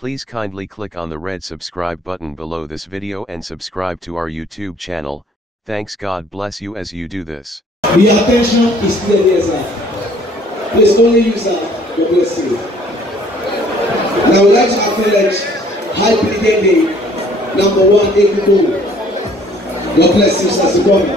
Please kindly click on the red subscribe button below this video and subscribe to our YouTube channel. Thanks. God bless you as you do this. The attention is clear here, sir. Please only use that. God bless you. And I would like to acknowledge High Brigade #1 Ekuko. God bless you, Sir Sugomi.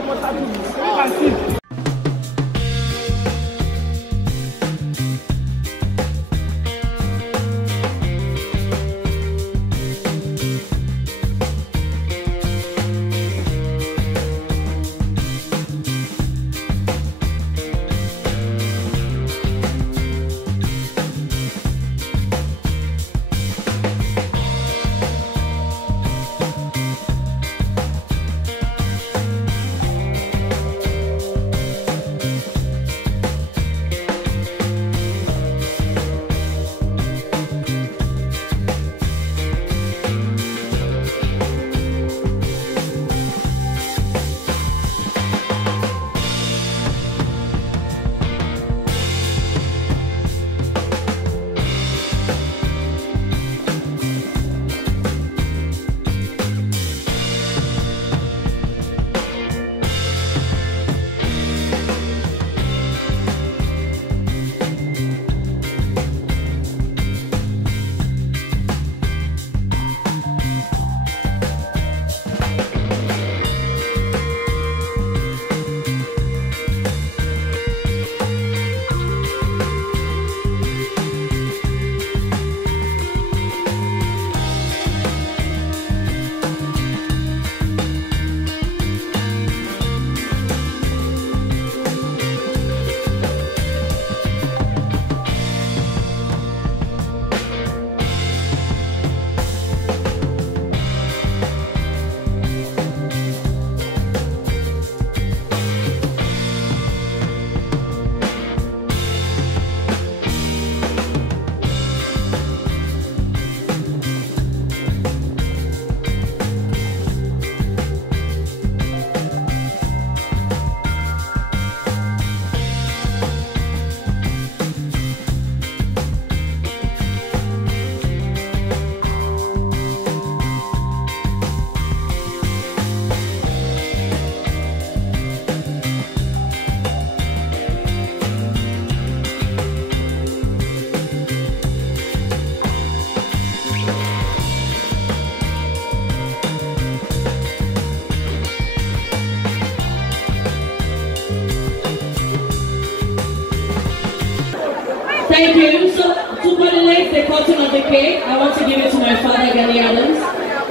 Thank you. So, to coordinate the cutting of the cake, I want to give it to my father, Gani Adams.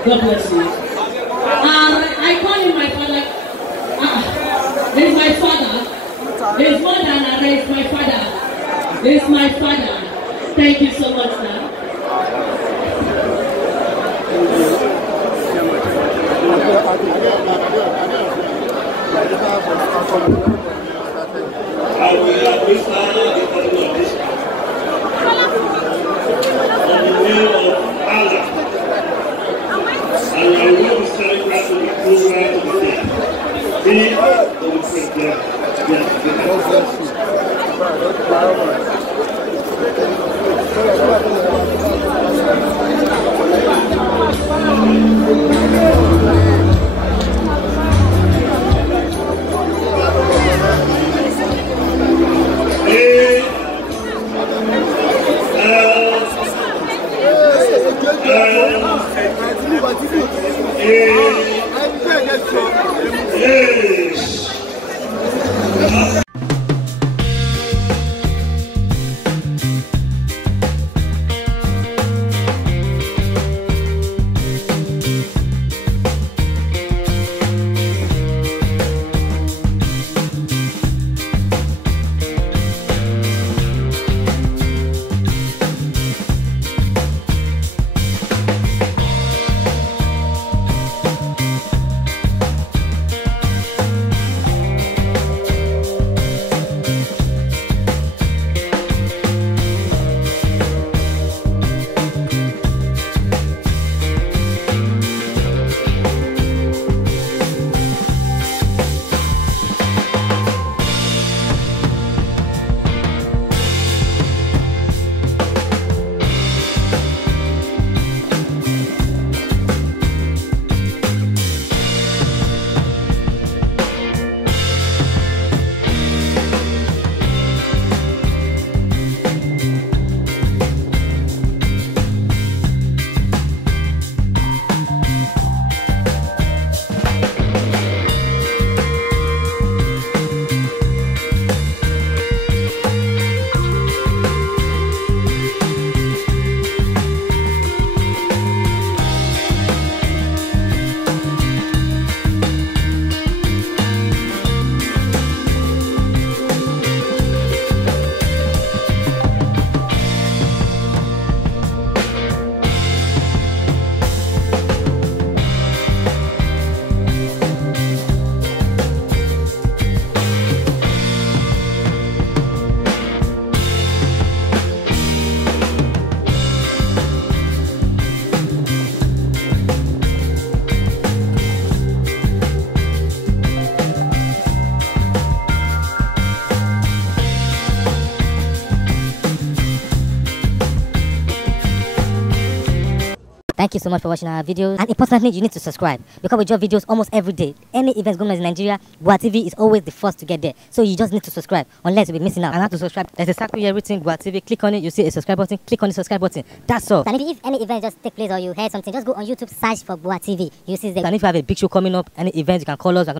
God bless you. I call him my father. There's my father. There's more than that. There's my father. There's my father. Thank you so much, sir. I will address the cutting of this cake. In the name of Allah, and I will be celebrating the program to the day. Be the president. Thank you so much for watching our videos. And importantly, you need to subscribe because we drop videos almost every day. Any events going on in Nigeria, Gua TV is always the first to get there. So you just need to subscribe unless you'll be missing out. And how to subscribe? There's a circle here written Gua TV. Click on it, you see a subscribe button. Click on the subscribe button. That's all. And if any event just take place or you heard something, just go on YouTube, search for Gua TV. You see the. And if you have a big show coming up, any event, you can call us.